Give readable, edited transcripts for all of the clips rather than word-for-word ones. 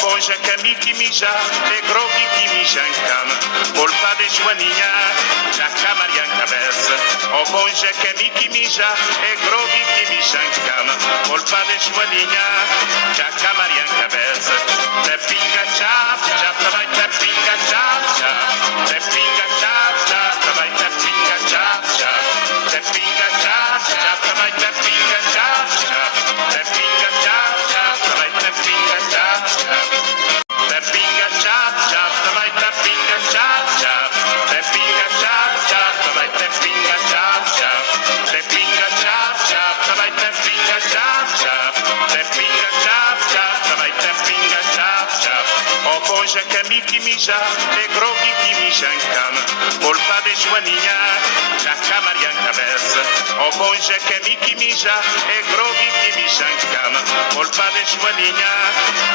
Ponja Cami qui mija, et Grogui qui mija en cam. Volpa de Joaninha, Jaca Marian Cabeça. Oh Ponja Cami qui mija, et Grogui qui mija en cam. Volpa de Joaninha, Jaca Marian Cabeça. Te pinga chap, chap, vai te pinga chap, chap. Te pinga chap, chap, vai te pinga chap, chap. Te pinga chap, chap, vai te pinga chap, chap. Te pinga chap, chap, vai te pinga chap, chap. Te pinga chap, chap, vai te pinga chap, chap. Te pinga chap, chap, vai te pinga chap, chap. Te pinga chap, chap, vai te pinga chap, chap. Te pinga chap, chap, vai te pinga chap, chap. Oh Ponja Cami qui mija, et Grogui qui mija en cam. Volpa de Joaninha, Jaca Marian Cabeça. Oh Ponja Cami qui mija, et Grogui qui mija en cam. Volpa de Joaninha,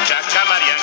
Jaca Marian